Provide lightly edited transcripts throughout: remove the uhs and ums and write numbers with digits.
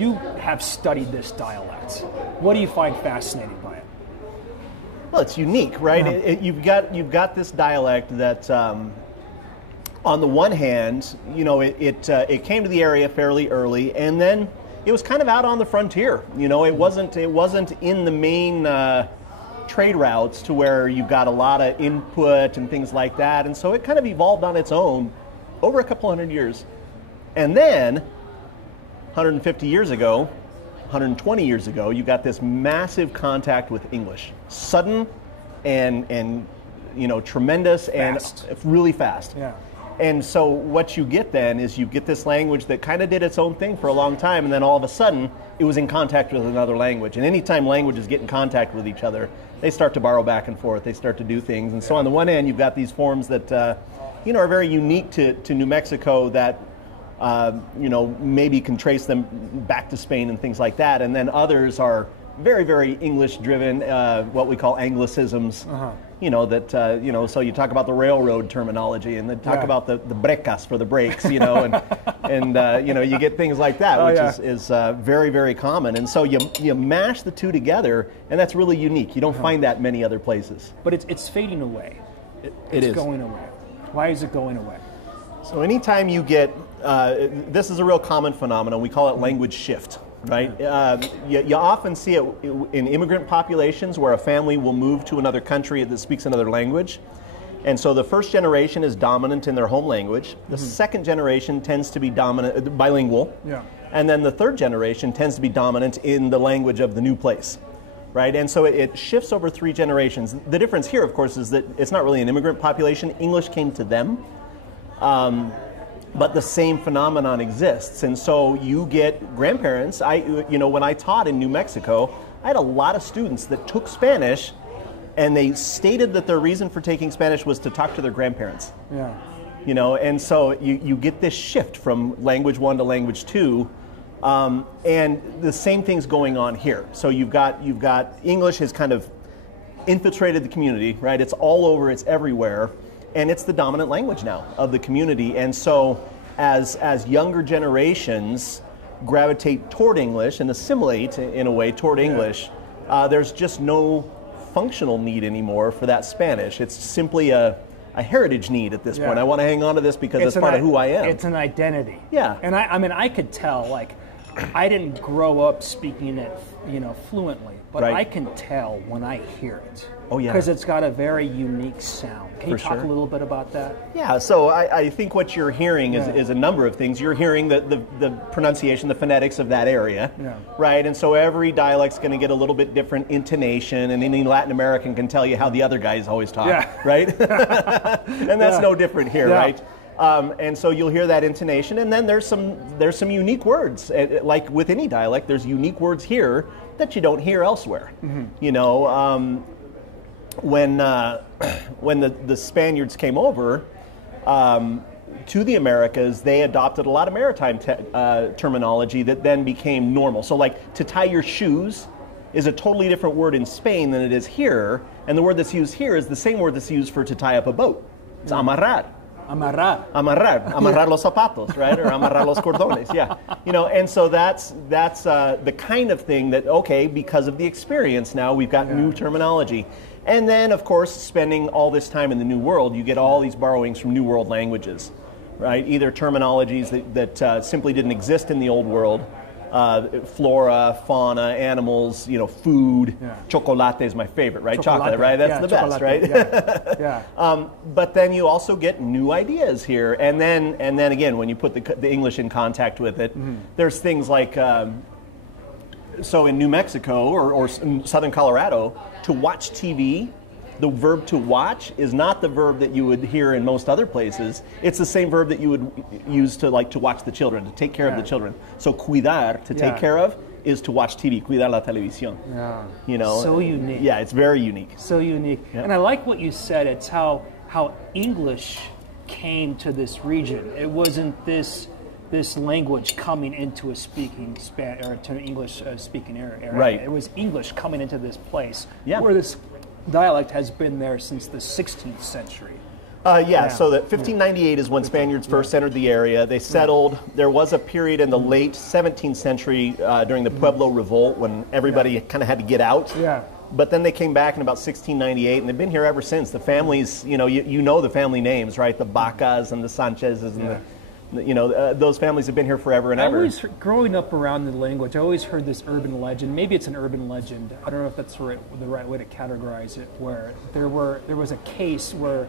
you have studied this dialect. What do you find fascinating by it? Well, it's unique, right? You've got this dialect that, on the one hand, it came to the area fairly early, and then it was kind of out on the frontier. It wasn't in the main trade routes to where you've got a lot of input and things like that, and so it kind of evolved on its own over a couple hundred years, and then 150 years ago. 120 years ago, you got this massive contact with English, sudden and tremendous fast. And really fast. Yeah. And so what you get then is you get this language that kind of did its own thing for a long time, and then all of a sudden it was in contact with another language. And anytime languages get in contact with each other, they start to borrow back and forth. They start to do things. And so on the one hand, you've got these forms that are very unique to New Mexico that maybe can trace them back to Spain and things like that. And then others are very, very English-driven, what we call Anglicisms. So you talk about the railroad terminology, and then talk about the brecas for the brakes, and you get things like that, which is very, very common. And so you mash the two together, and that's really unique. You don't find that many other places. But it's fading away. It's going away. Why is it going away? So anytime you get, this is a real common phenomenon, we call it language shift, right? You often see it in immigrant populations where a family will move to another country that speaks another language. And so the first generation is dominant in their home language. The second generation tends to be dominant, bilingual. Yeah. And then the third generation tends to be dominant in the language of the new place. Right, and so it shifts over 3 generations. The difference here, of course, is that it's not really an immigrant population. English came to them. But the same phenomenon exists, and so you get grandparents. When I taught in New Mexico, I had a lot of students that took Spanish, and they stated that their reason for taking Spanish was to talk to their grandparents. Yeah. And so you get this shift from language 1 to language 2, and the same thing's going on here. So you've got English has kind of infiltrated the community, right? It's all over, it's everywhere. And it's the dominant language now of the community. And so as younger generations gravitate toward English and assimilate in a way toward English, there's just no functional need anymore for that Spanish. It's simply a heritage need at this point. I want to hang on to this because it's part of who I am. It's an identity. Yeah. And I could tell, I didn't grow up speaking it, fluently, but I can tell when I hear it. Oh, yeah. Because it's got a very unique sound. Can you talk a little bit about that? Yeah, so I think what you're hearing is a number of things. You're hearing the pronunciation, the phonetics of that area, right? And so every dialect's going to get a little bit different intonation, and any Latin American can tell you how the other guys always talk, right? And that's no different here, right? And so you'll hear that intonation, and then there's some unique words. Like with any dialect, there's unique words here that you don't hear elsewhere. When the Spaniards came over to the Americas, they adopted a lot of maritime terminology that then became normal. So like to tie your shoes is a totally different word in Spain than it is here, and the word that's used here is the same word that's used for to tie up a boat. It's amarrar. Amarrar los zapatos, right? Or amarrar los cordones, and so that's the kind of thing that, because of the experience now, we've got new terminology. And then, of course, spending all this time in the New World, you get all these borrowings from New World languages, right? Either terminologies that simply didn't exist in the Old World, flora, fauna, animals, food. Chocolate is my favorite, right? Chocolate, right? That's the best, right? But then you also get new ideas here, and then again, when you put the English in contact with it, there's things like. So in New Mexico or in southern Colorado, to watch TV, the verb to watch is not the verb that you would hear in most other places. It's the same verb that you would use to watch the children, to take care of the children. So cuidar, to take care of, is to watch TV, cuidar la televisión. So unique. Yeah, it's very unique. So unique. Yeah. And I like what you said. It's how English came to this region. It wasn't this language coming into a speaking or to an English speaking area. Right. It was English coming into this place where this dialect has been there since the 16th century. So that 1598 is when Spaniards first entered the area. They settled. There was a period in the late 17th century during the Pueblo Revolt when everybody kind of had to get out. Yeah. But then they came back in about 1698, and they've been here ever since. The families, you know the family names, right? The Bacas and the Sanchez's and those families have been here forever and ever. Growing up around the language, I always heard this urban legend. Maybe it's an urban legend. I don't know if that's the right way to categorize it. Where there was a case where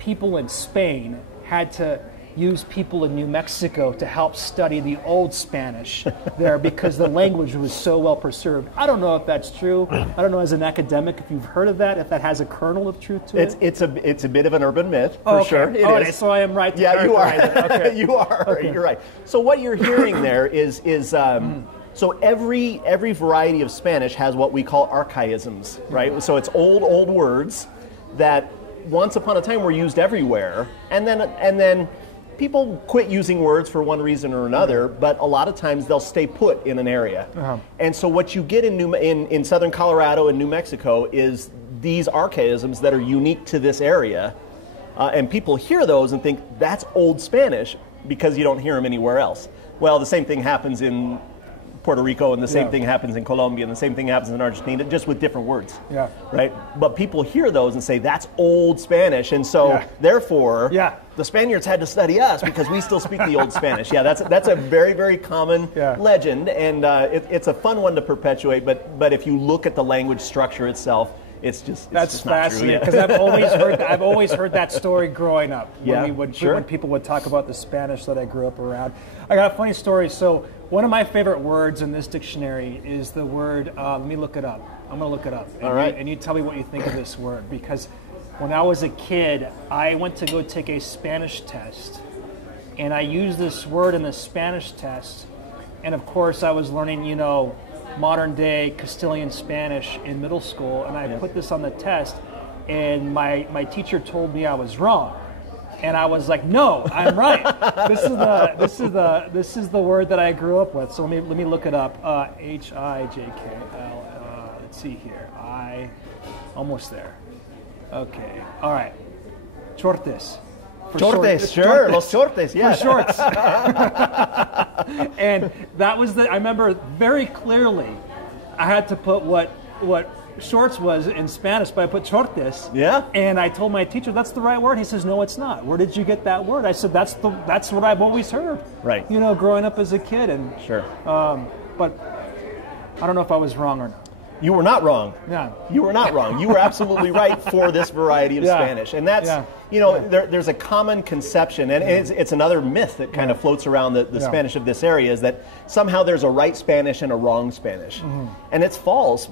people in Spain had to use people in New Mexico to help study the old Spanish there because the language was so well preserved. I don't know if that's true. I don't know as an academic if you've heard of that, if that has a kernel of truth to it. It's a bit of an urban myth, for sure. It is. So I am right to you are. Okay. You are. Okay. You're right. So what you're hearing there is so every variety of Spanish has what we call archaeisms, right? So it's old words that once upon a time were used everywhere, and then people quit using words for one reason or another, but a lot of times they'll stay put in an area. And so what you get in southern Colorado and New Mexico is these archaisms that are unique to this area, and people hear those and think that's old Spanish because you don't hear them anywhere else. Well, the same thing happens in Puerto Rico, and the same thing happens in Colombia, and the same thing happens in Argentina, just with different words. Yeah. Right? But people hear those and say, that's old Spanish, and so, therefore, the Spaniards had to study us because we still speak the old Spanish. Yeah, that's a very, very common legend, and it's a fun one to perpetuate, but if you look at the language structure itself, it's just fascinating because I've always heard that story growing up when people would talk about the Spanish that I grew up around. I got a funny story. So one of my favorite words in this dictionary is the word. Let me look it up. I'm gonna look it up. And you tell me what you think of this word, because when I was a kid, I went to go take a Spanish test, and I used this word in the Spanish test, and of course I was learning, modern day Castilian Spanish in middle school, and I put this on the test, and my teacher told me I was wrong, and I was like, no, I'm right. This is the word that I grew up with. So let me look it up. Hijkl. Let's see here. Almost there. Okay. All right. Chortes. Chortes, sure. Los chortes, yeah. For shorts. And that was I remember very clearly, I had to put what shorts was in Spanish, but I put chortes. Yeah. And I told my teacher, that's the right word. He says, no, it's not. Where did you get that word? I said, that's what I've always heard. Right. Growing up as a kid. And sure. But I don't know if I was wrong or not. You were not wrong. Yeah. You were not wrong. You were absolutely right for this variety of Spanish. And that's, there's a common conception, and it's another myth that kind of floats around the Spanish of this area, is that somehow there's a right Spanish and a wrong Spanish. And it's false.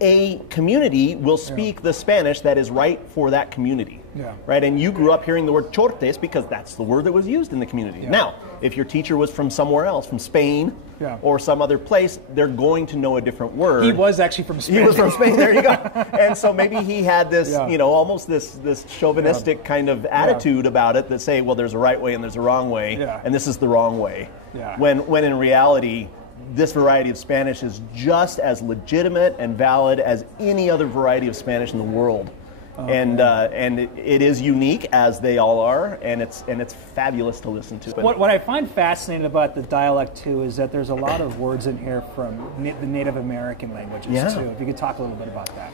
A community will speak the Spanish that is right for that community. Yeah. Right? And you grew up hearing the word chortes because that's the word that was used in the community. Yeah. Now, if your teacher was from somewhere else, from Spain or some other place, they're going to know a different word. He was actually from Spain. He was from Spain, there you go. And so maybe he had this, almost this chauvinistic kind of attitude about it that say, well, there's a right way and there's a wrong way, and this is the wrong way. Yeah. When in reality, this variety of Spanish is just as legitimate and valid as any other variety of Spanish in the world. And it is unique, as they all are, and it's fabulous to listen to. What I find fascinating about the dialect too is that there's a lot of words in here from the Native American languages too. If you could talk a little bit about that.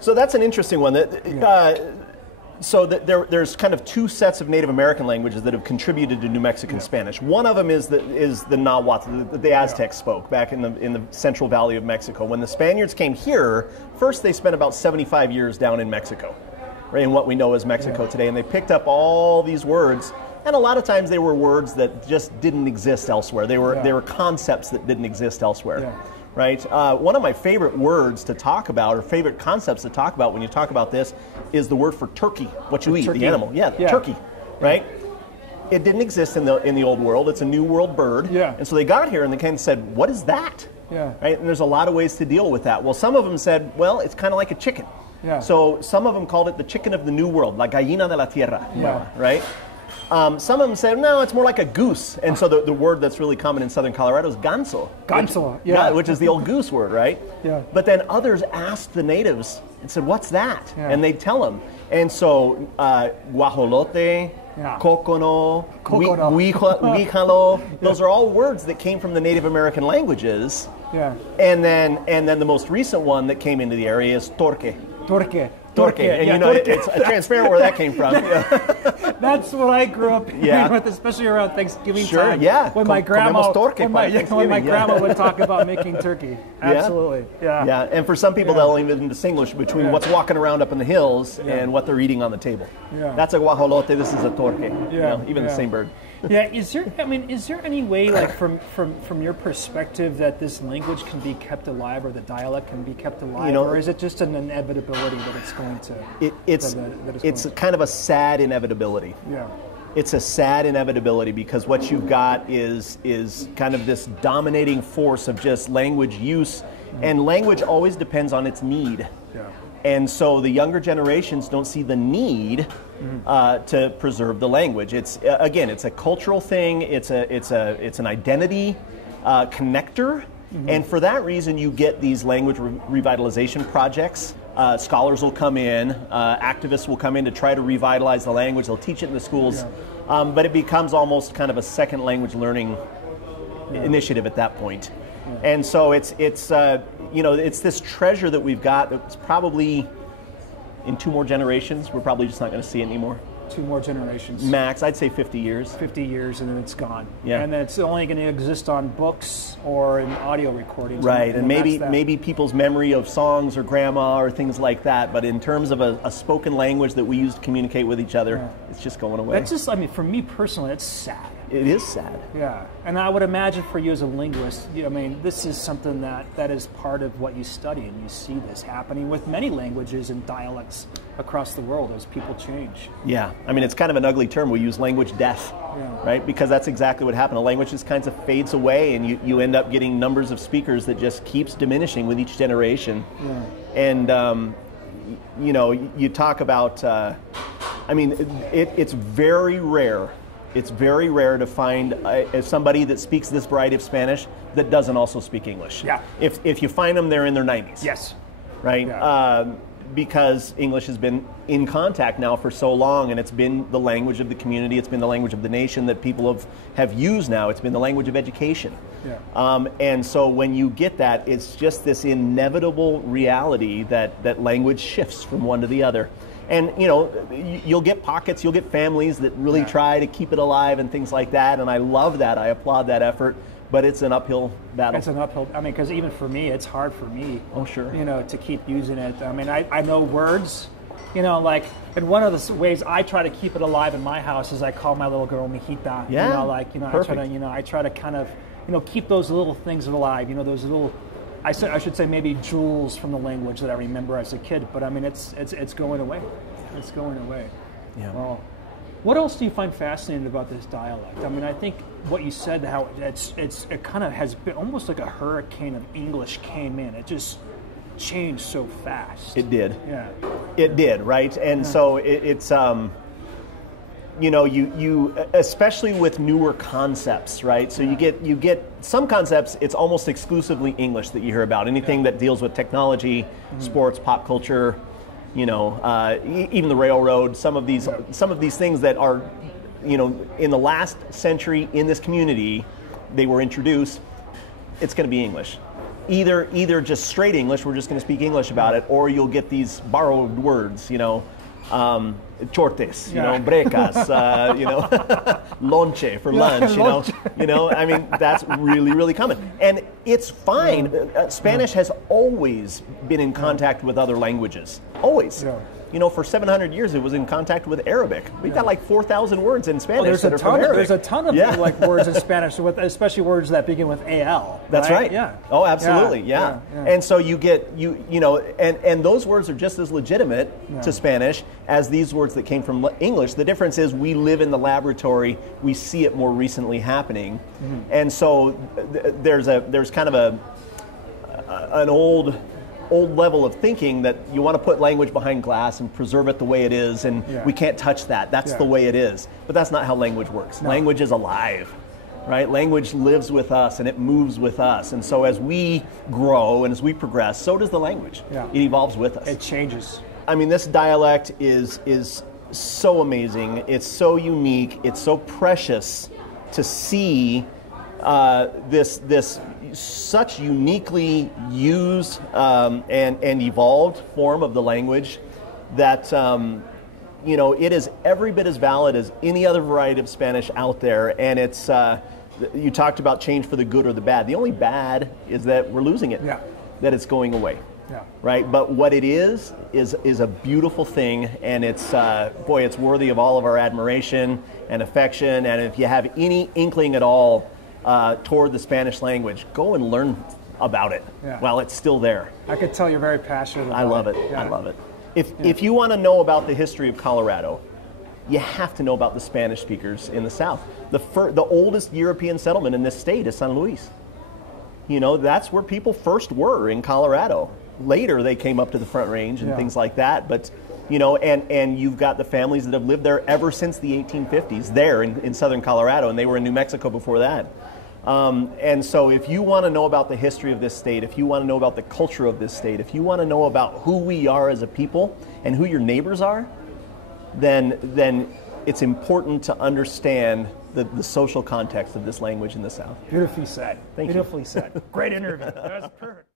So that's an interesting one. There's kind of two sets of Native American languages that have contributed to New Mexican Spanish. One of them is the Nahuatl that the Aztecs spoke back in the Central Valley of Mexico. When the Spaniards came here, first they spent about 75 years down in Mexico, right, in what we know as Mexico today, and they picked up all these words. And a lot of times they were words that just didn't exist elsewhere. They were concepts that didn't exist elsewhere. Yeah. Right? One of my favorite words to talk about, or favorite concepts to talk about when you talk about this, is the word for turkey, what you eat, the animal. Yeah, turkey, right? It didn't exist in the old world. It's a new world bird. Yeah. And so they got here and they kind of said, what is that? Yeah. Right? And there's a lot of ways to deal with that. Well, some of them said, well, it's kind of like a chicken. Yeah. So some of them called it the chicken of the new world, la gallina de la tierra, right? Some of them say, no, it's more like a goose. And so the word that's really common in southern Colorado is ganso. Ganso, Which is the old goose word, right? Yeah. But then others asked the natives and said, what's that? Yeah. And they'd tell them. And so guajolote, cocono, huíjalo, those are all words that came from the Native American languages. Yeah. And then the most recent one that came into the area is torque. Torque. And Yeah, you know, torque. it's transparent where that came from. That's what I grew up hearing with, especially around Thanksgiving time. Yeah. When my grandma, when my grandma would talk about making turkey. Absolutely. Yeah. Yeah. And for some people, they'll even distinguish between what's walking around up in the hills and what they're eating on the table. Yeah. That's a guajolote. This is a torque. You know, even the same bird. Yeah, is there any way, like from your perspective, that this language can be kept alive, or the dialect can be kept alive, or is it just an inevitability that it's going to? It's kind of a sad inevitability. Yeah. It's a sad inevitability because what you've got is kind of this dominating force of just language use, and language always depends on its need. Yeah. And so the younger generations don't see the need to preserve the language. It's a cultural thing. It's an identity connector, and for that reason, you get these language revitalization projects. Scholars will come in, activists will come in to try to revitalize the language. They'll teach it in the schools, but it becomes almost kind of a second language learning initiative at that point. And so it's this treasure that we've got that's probably in 2 more generations, we're probably just not going to see it anymore. 2 more generations. Max, I'd say 50 years. 50 years and then it's gone. Yeah. And then it's only going to exist on books or in audio recordings. Right, and maybe people's memory of songs or grandma or things like that, but in terms of a spoken language that we use to communicate with each other, it's just going away. That's just, for me personally, it's sad. It is sad. Yeah, and I would imagine for you as a linguist, this is something that is part of what you study, and you see this happening with many languages and dialects across the world as people change. Yeah, it's kind of an ugly term. We use language death, right? Because that's exactly what happened. A language just kind of fades away, and you end up getting numbers of speakers that just keeps diminishing with each generation. Yeah. And you talk about, it's very rare. It's very rare to find somebody that speaks this variety of Spanish that doesn't also speak English. Yeah. If you find them, they're in their 90s. Yes. Right? Yeah. Because English has been in contact now for so long, and it's been the language of the community, it's been the language of the nation that people have used now. It's been the language of education. Yeah. And so when you get that, it's just this inevitable reality that language shifts from one to the other. And, you'll get pockets, you'll get families that really try to keep it alive and things like that, and I love that. I applaud that effort, but it's an uphill battle. It's an uphill, because even for me, it's hard for me. Oh, sure. To keep using it. I know words, and one of the ways I try to keep it alive in my house is I call my little girl Mijita. Yeah, perfect. I try to kind of, keep those little things alive, those little, I should say maybe jewels from the language that I remember as a kid, but it's going away. It's going away. Yeah. Well, what else do you find fascinating about this dialect? I think what you said, how it kind of has been almost like a hurricane of English came in. It just changed so fast. It did. Yeah. It did, right? And so it's you especially with newer concepts, right? So you get some concepts, it's almost exclusively English that you hear about. Anything that deals with technology, sports, pop culture, even the railroad, some of these things that are, in the last century in this community, they were introduced, it's going to be English. Either just straight English, we're just going to speak English about it, or you'll get these borrowed words, chortes, brecas, lonche for lunch, that's really, really common. And it's fine. Spanish has always been in contact with other languages. Always. Yeah. For 700 years, it was in contact with Arabic. We've got like 4,000 words in Spanish that are from Arabic. There's a ton of words in Spanish, especially words that begin with AL. That's right. Yeah. Oh, absolutely. Yeah. And so you get and those words are just as legitimate to Spanish as these words that came from English. The difference is we live in the laboratory. We see it more recently happening, and so there's kind of an old old level of thinking that you want to put language behind glass and preserve it the way it is, and we can't touch that. That's the way it is. But that's not how language works. No. Language is alive, right? Language lives with us and it moves with us. And so as we grow and as we progress, so does the language. Yeah. It evolves with us. It changes. I mean, this dialect is so amazing. It's so unique. It's so precious to see this such uniquely used and evolved form of the language that you know, it is every bit as valid as any other variety of Spanish out there. And it's you talked about change for the good or the bad. The only bad is that we're losing it. Yeah. That it's going away. Yeah. Right. But what it is a beautiful thing, and it's boy, it's worthy of all of our admiration and affection. And if you have any inkling at all toward the Spanish language, go and learn about it while it's still there. I could tell you're very passionate about it. I love it. Yeah. I love it. If you want to know about the history of Colorado, you have to know about the Spanish speakers in the South. The oldest European settlement in this state is San Luis. You know, that's where people first were, in Colorado. Later, they came up to the Front Range and things like that. But, you know, and you've got the families that have lived there ever since the 1850s there in southern Colorado, and they were in New Mexico before that. And so if you want to know about the history of this state, if you want to know about the culture of this state, if you want to know about who we are as a people and who your neighbors are, then it's important to understand the social context of this language in the South. Beautifully said. Thank you. Beautifully said. Great interview. That was perfect.